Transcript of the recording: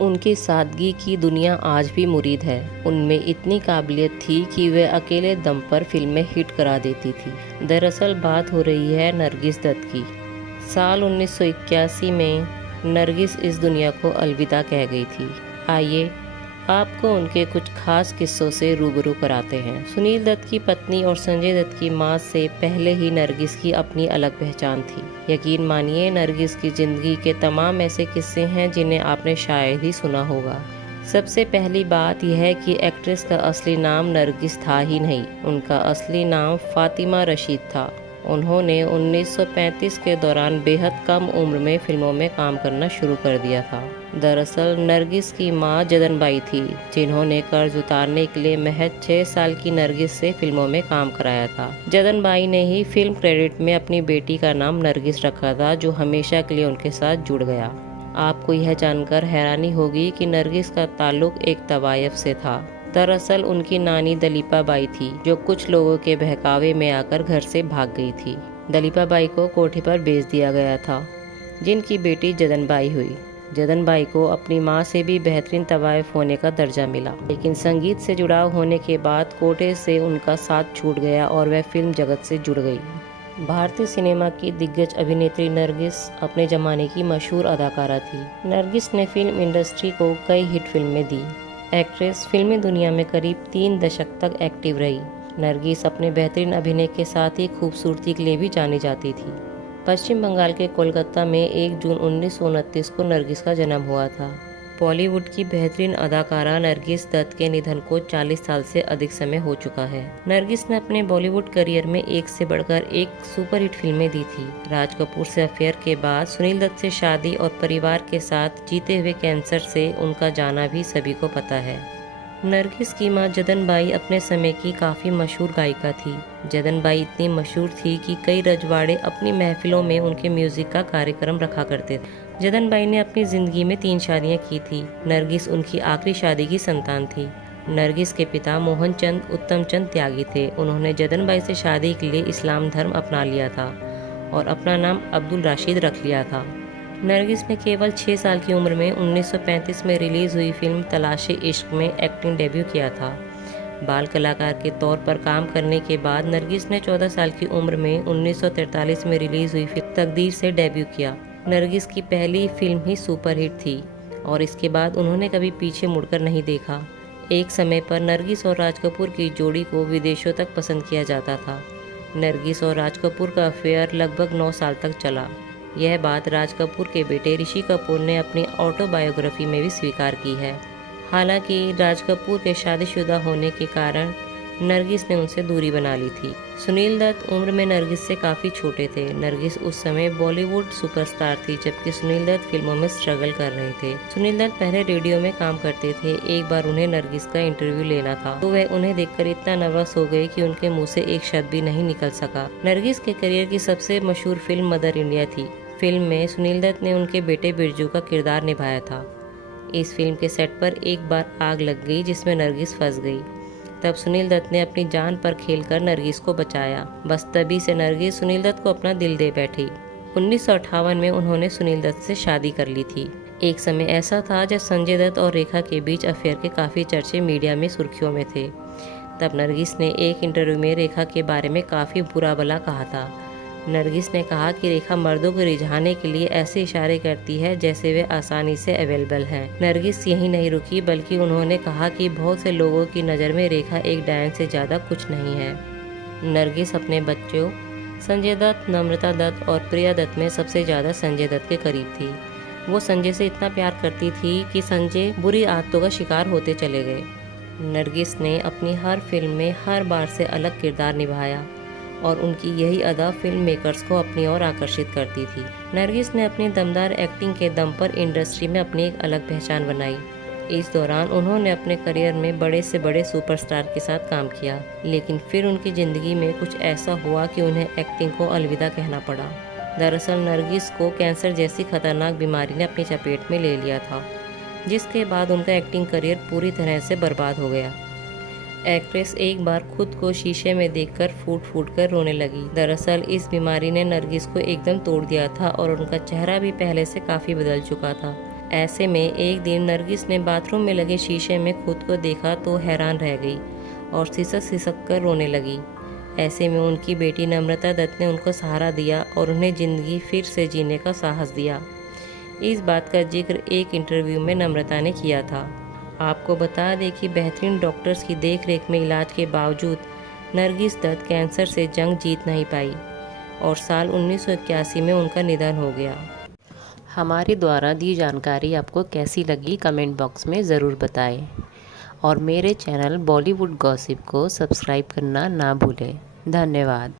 उनकी सादगी की दुनिया आज भी मुरीद है। उनमें इतनी काबिलियत थी कि वे अकेले दम पर फिल्में हिट करा देती थी। दरअसल बात हो रही है नरगिस दत्त की। साल 1981 में नरगिस इस दुनिया को अलविदा कह गई थी। आइए आपको उनके कुछ खास किस्सों से रूबरू कराते हैं। सुनील दत्त की पत्नी और संजय दत्त की मां से पहले ही नरगिस की अपनी अलग पहचान थी। यकीन मानिए नरगिस की जिंदगी के तमाम ऐसे किस्से हैं जिन्हें आपने शायद ही सुना होगा। सबसे पहली बात यह है कि एक्ट्रेस का असली नाम नरगिस था ही नहीं, उनका असली नाम फातिमा रशीद था। उन्होंने 1935 के दौरान बेहद कम उम्र में फिल्मों में काम करना शुरू कर दिया था। दरअसल नरगिस की मां जदन बाई थी, जिन्होंने कर्ज उतारने के लिए महज 6 साल की नरगिस से फिल्मों में काम कराया था। जदन बाई ने ही फिल्म क्रेडिट में अपनी बेटी का नाम नरगिस रखा था, जो हमेशा के लिए उनके साथ जुड़ गया। आपको यह जानकर हैरानी होगी कि नरगिस का ताल्लुक एक तवायफ से था। दरअसल उनकी नानी दलीपा बाई थी, जो कुछ लोगों के बहकावे में आकर घर से भाग गई थी। दलीपा बाई को कोठे पर भेज दिया गया था, जिनकी बेटी जदन बाई हुई। जदन बाई को अपनी मां से भी बेहतरीन तवायफ होने का दर्जा मिला, लेकिन संगीत से जुड़ाव होने के बाद कोटे से उनका साथ छूट गया और वह फिल्म जगत से जुड़ गई। भारतीय सिनेमा की दिग्गज अभिनेत्री नरगिस अपने जमाने की मशहूर अदाकारा थी। नरगिस ने फिल्म इंडस्ट्री को कई हिट फिल्में दी। एक्ट्रेस फिल्मी दुनिया में करीब 3 दशक तक एक्टिव रही। नरगिस अपने बेहतरीन अभिनय के साथ ही खूबसूरती के लिए भी जानी जाती थी। पश्चिम बंगाल के कोलकाता में 1 जून 1929 को नरगिस का जन्म हुआ था। बॉलीवुड की बेहतरीन अदाकारा नरगिस दत्त के निधन को 40 साल से अधिक समय हो चुका है। नरगिस ने अपने बॉलीवुड करियर में एक से बढ़कर एक सुपरहिट फिल्में दी थी। राज कपूर से अफेयर के बाद सुनील दत्त से शादी और परिवार के साथ जीते हुए कैंसर से उनका जाना भी सभी को पता है। नरगिस की मां जदन बाई अपने समय की काफ़ी मशहूर गायिका थी। जदन बाई इतनी मशहूर थी कि कई रजवाड़े अपनी महफिलों में उनके म्यूजिक का कार्यक्रम रखा करते थे। जदन बाई ने अपनी ज़िंदगी में 3 शादियां की थी। नरगिस उनकी आखिरी शादी की संतान थी। नरगिस के पिता मोहन चंद उत्तम चंद त्यागी थे। उन्होंने जदन बाई से शादी के लिए इस्लाम धर्म अपना लिया था और अपना नाम अब्दुल राशिद रख लिया था। नरगिस ने केवल 6 साल की उम्र में 1935 में रिलीज़ हुई फिल्म तलाशे इश्क में एक्टिंग डेब्यू किया था। बाल कलाकार के तौर पर काम करने के बाद नरगिस ने 14 साल की उम्र में 1943 में रिलीज़ हुई फिल्म तकदीर से डेब्यू किया। नरगिस की पहली फिल्म ही सुपरहिट थी और इसके बाद उन्होंने कभी पीछे मुड़कर नहीं देखा। एक समय पर नरगिस और राज कपूर की जोड़ी को विदेशों तक पसंद किया जाता था। नरगिस और राज कपूर का अफेयर लगभग 9 साल तक चला। यह बात राज कपूर के बेटे ऋषि कपूर ने अपनी ऑटोबायोग्राफी में भी स्वीकार की है। हालांकि राज कपूर के शादीशुदा होने के कारण नरगिस ने उनसे दूरी बना ली थी। सुनील दत्त उम्र में नरगिस से काफ़ी छोटे थे। नरगिस उस समय बॉलीवुड सुपरस्टार थी, जबकि सुनील दत्त फिल्मों में स्ट्रगल कर रहे थे। सुनील दत्त पहले रेडियो में काम करते थे। एक बार उन्हें नरगिस का इंटरव्यू लेना था, तो वह उन्हें देखकर इतना नर्वस हो गए कि उनके मुंह से एक शब्द भी नहीं निकल सका। नरगिस के करियर की सबसे मशहूर फिल्म मदर इंडिया थी। फिल्म में सुनील दत्त ने उनके बेटे बिरजू का किरदार निभाया था। इस फिल्म के सेट पर एक बार आग लग गई, जिसमें नरगिस फंस गई। तब सुनील दत्त ने अपनी जान पर खेलकर नरगिस को बचाया। बस तभी से नरगिस सुनील दत्त को अपना दिल दे बैठी। 1958 में उन्होंने सुनील दत्त से शादी कर ली थी। एक समय ऐसा था जब संजय दत्त और रेखा के बीच अफेयर के काफ़ी चर्चे मीडिया में सुर्खियों में थे। तब नरगिस ने एक इंटरव्यू में रेखा के बारे में काफ़ी बुरा भला कहा था। नरगिस ने कहा कि रेखा मर्दों को रिझाने के लिए ऐसे इशारे करती है जैसे वे आसानी से अवेलेबल हैं। नरगिस यही नहीं रुकी, बल्कि उन्होंने कहा कि बहुत से लोगों की नज़र में रेखा एक डायन से ज़्यादा कुछ नहीं है। नरगिस अपने बच्चों संजय दत्त, नम्रता दत्त और प्रिया दत्त में सबसे ज़्यादा संजय दत्त के करीब थी। वो संजय से इतना प्यार करती थी कि संजय बुरी आदतों का शिकार होते चले गए। नरगिस ने अपनी हर फिल्म में हर बार से अलग किरदार निभाया और उनकी यही अदा फिल्म मेकर्स को अपनी ओर आकर्षित करती थी। नरगिस ने अपनी दमदार एक्टिंग के दम पर इंडस्ट्री में अपनी एक अलग पहचान बनाई। इस दौरान उन्होंने अपने करियर में बड़े से बड़े सुपरस्टार के साथ काम किया, लेकिन फिर उनकी ज़िंदगी में कुछ ऐसा हुआ कि उन्हें एक्टिंग को अलविदा कहना पड़ा। दरअसल नरगिस को कैंसर जैसी खतरनाक बीमारी ने अपनी चपेट में ले लिया था, जिसके बाद उनका एक्टिंग करियर पूरी तरह से बर्बाद हो गया। एक्ट्रेस एक बार खुद को शीशे में देखकर फूट फूट कर रोने लगी। दरअसल इस बीमारी ने नरगिस को एकदम तोड़ दिया था और उनका चेहरा भी पहले से काफ़ी बदल चुका था। ऐसे में एक दिन नरगिस ने बाथरूम में लगे शीशे में खुद को देखा तो हैरान रह गई और सिसक सिसक कर रोने लगी। ऐसे में उनकी बेटी नम्रता दत्त ने उनको सहारा दिया और उन्हें ज़िंदगी फिर से जीने का साहस दिया। इस बात का जिक्र एक इंटरव्यू में नम्रता ने किया था। आपको बता दें कि बेहतरीन डॉक्टर्स की देखरेख में इलाज के बावजूद नरगिस दत्त कैंसर से जंग जीत नहीं पाई और साल 1981 में उनका निधन हो गया। हमारे द्वारा दी जानकारी आपको कैसी लगी कमेंट बॉक्स में ज़रूर बताएं और मेरे चैनल बॉलीवुड गॉसिप को सब्सक्राइब करना ना भूलें। धन्यवाद।